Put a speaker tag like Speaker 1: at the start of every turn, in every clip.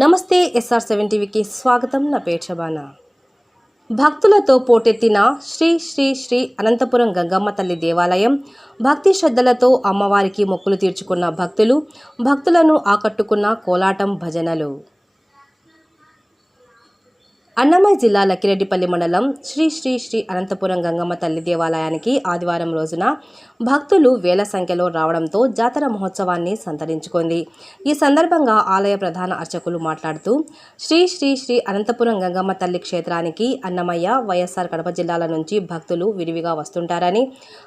Speaker 1: నమస్తే SR seven టీవీకి స్వాగతం. నా పేరు శబానా భక్తులతో పోటెత్తిన శ్రీ శ్రీ శ్రీ అనంతపురం గంగమ్మ తల్లి దేవాలయం భక్తి శ్రద్ధలతో అమ్మవారికి మొక్కులు తీర్చుకున్న భక్తులు భక్తులను ఆకట్టుకున్న కోలాటం భజనలు. అన్నమయ్య జిల్లా లక్కిరెడ్డిపల్లి మండలం శ్రీ శ్రీ శ్రీ అనంతపురం గంగమ్మ తల్లి దేవాలయానికి ఆదివారం రోజున భక్తులు వేల సంఖ్యలో రావడంతో జాతర మహోత్సవాన్ని సంతరించుకుంది. ఈ సందర్భంగా ఆలయ ప్రధాన అర్చకులు మాట్లాడుతూ శ్రీ శ్రీ శ్రీ అనంతపురం గంగమ్మ తల్లి క్షేత్రానికి అన్నమయ్య వైఎస్ఆర్ కడప జిల్లాల నుంచి భక్తులు విరివిగా వస్తుంటారని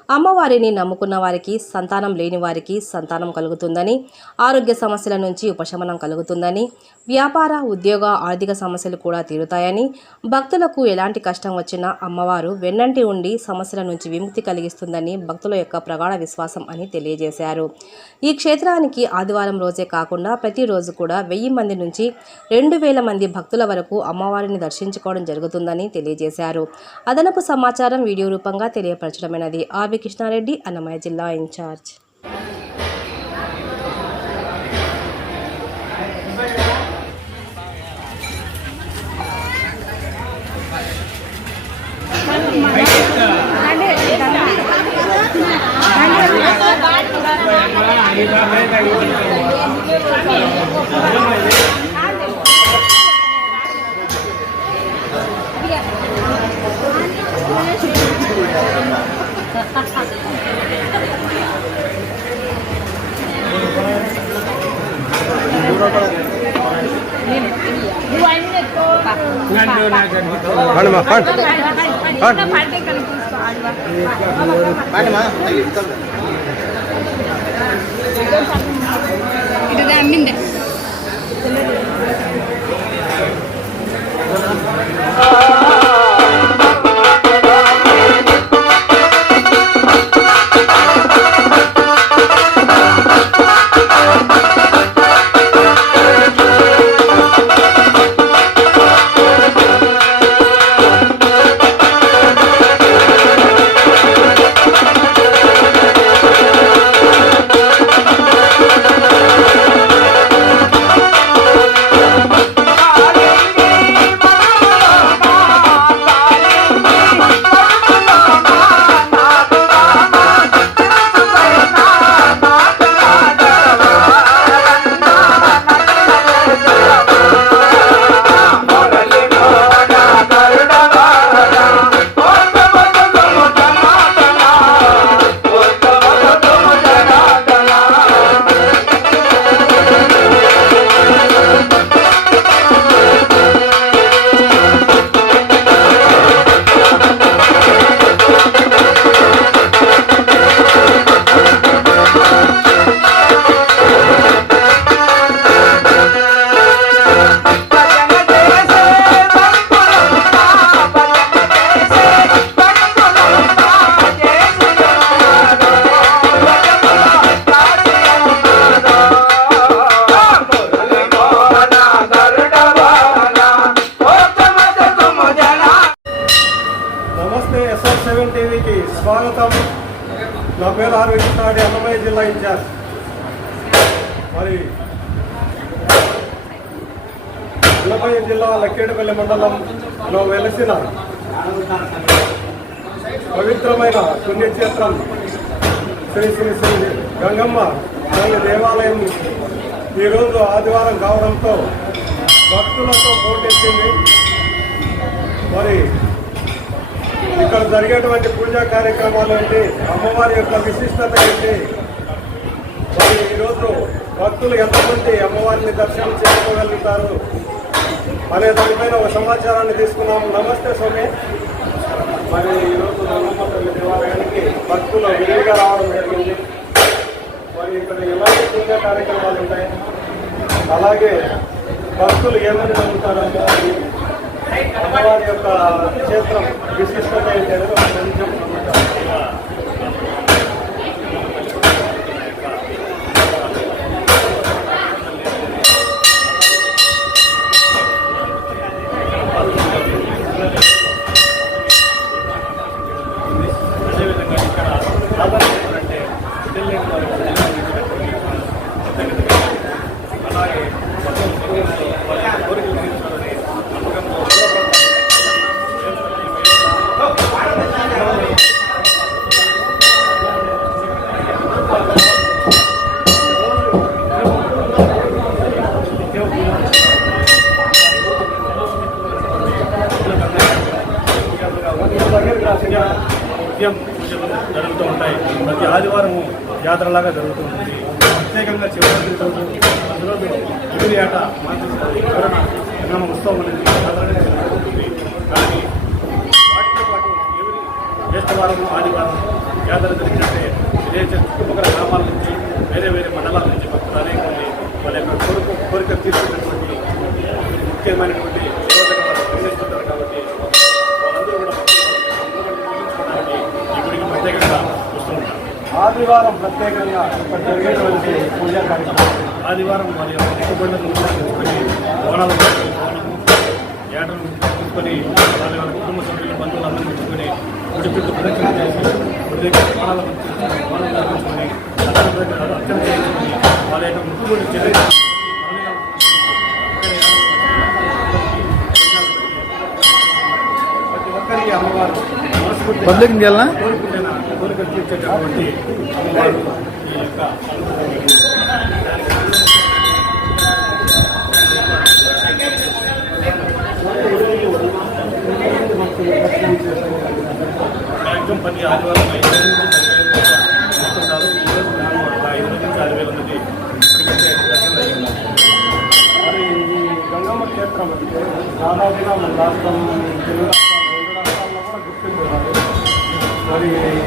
Speaker 1: అమ్మవారిని నమ్ముకున్న వారికి సంతానం లేని వారికి సంతానం కలుగుతుందని ఆరోగ్య సమస్యల నుంచి ఉపశమనం కలుగుతుందని వ్యాపార ఉద్యోగ ఆర్థిక సమస్యలు కూడా తీరుతాయని భక్తులకు ఎలాంటి కష్టం వచ్చినా అమ్మవారు వెన్నంటి ఉండి సమస్యల నుంచి విముక్తి కలిగిస్తుందని భక్తుల యొక్క ప్రగాఢ విశ్వాసం అని తెలియజేశారు. ఈ క్షేత్రానికి ఆదివారం రోజే కాకుండా ప్రతిరోజు కూడా వెయ్యి మంది నుంచి రెండు వేల మంది భక్తుల వరకు అమ్మవారిని దర్శించుకోవడం జరుగుతుందని తెలియజేశారు. అదనపు సమాచారం వీడియో రూపంగా తెలియపరచడమైనది. ఆర్వి కృష్ణారెడ్డి అన్నమయ్య జిల్లా ఇన్ఛార్జ్.
Speaker 2: ફંડમાં ફંડ ફંડ స్వాగతం. నా పేరు ఆర్ వెంకటాడి అన్నమయ్య జిల్లా ఇన్ఛార్జ్. మరి అన్నమయ్య జిల్లా లక్కేడుపల్లి మండలంలో వెలసిన పవిత్రమైన పుణ్యక్షేత్రం శ్రీ శ్రీ శ్రీ గంగమ్మ తల్లి దేవాలయం ఈరోజు ఆదివారం కావడంతో భక్తులతో పోటెత్తింది. మరి ఇక్కడ జరిగేటువంటి పూజా కార్యక్రమాలు ఏంటి? అమ్మవారి యొక్క విశిష్టత ఏంటి? మరి ఈరోజు భక్తులు ఎంతమంది అమ్మవారిని దర్శనం చేసుకోగలుగుతారు అనే దానిపైన ఒక సమాచారాన్ని తీసుకున్నాము. నమస్తే స్వామి. మరి ఈరోజు నల్లమ్మ తల్లి దేవాలయానికి భక్తులు విరివిగా రావడం జరిగింది. మరి ఇక్కడ ఎలాంటి పూజా కార్యక్రమాలు ఉంటాయి? అలాగే భక్తులు ఏమని నమ్ముతారు? అమ్మవారి యొక్క క్షేత్రం విశిష్టత ఏంటి అనేది ఒక
Speaker 3: నిత్యం పూజలు జరుగుతూ ఉంటాయి. ప్రతి ఆదివారం జాతరలాగా జరుగుతూ ఉంటుంది. ప్రత్యేకంగా శివరాత్రి రోజు అందులో ఎదురు ఏట మన ఉత్సవం అనేది సాధారణంగా జరుగుతుంది. కానీ వాటితో పాటు ఎవరి జ్యేష్ఠవారం ఆదివారం జాతర జరిగినట్టే ఇదే చుట్టుపక్కల గ్రామాల నుంచి వేరే వేరే మండలాల నుంచి భక్తులు అనేక మంది వాళ్ళ యొక్క కోరిక కోరిక తీసుకున్నటువంటి ముఖ్యమైనటువంటి నిరోధక వాళ్ళు నిర్ణయిస్తుంటారు కాబట్టి వాళ్ళందరూ కూడా భక్తులు నిర్ణయించుకోవడానికి ఈ గుడికి ప్రత్యేకంగా వస్తూ ఉంటారు
Speaker 2: ఆదివారం ప్రత్యేకంగా జరిగేటువంటి పూజా కార్యక్రమం.
Speaker 3: ఆదివారం వారి యొక్క దిక్కుబండను తీసుకొని బోనాలు ఏటను తీసుకొని వాళ్ళ వాళ్ళ కుటుంబ సభ్యులు బంధువులందరూ తెచ్చుకొని గుడి చుట్టూ ప్రదక్షిణ చేసి గుడి దగ్గర బోనాలు దగ్గర అర్చన చేయించుకొని వాళ్ళ యొక్క ముక్కుబడి చెల్లి ప్రతి ఒక్కరికి అమ్మవారు
Speaker 4: పబ్లిక్ వెళ్ళా
Speaker 3: కోరుకున్న ఆదివారం ఐదు నుంచి ఆరు వేల మంది
Speaker 2: మరి ఈ గంగమ్మ క్షేత్రం అంటే దాదాపుగా మన రాష్ట్రం తెలుగు మరి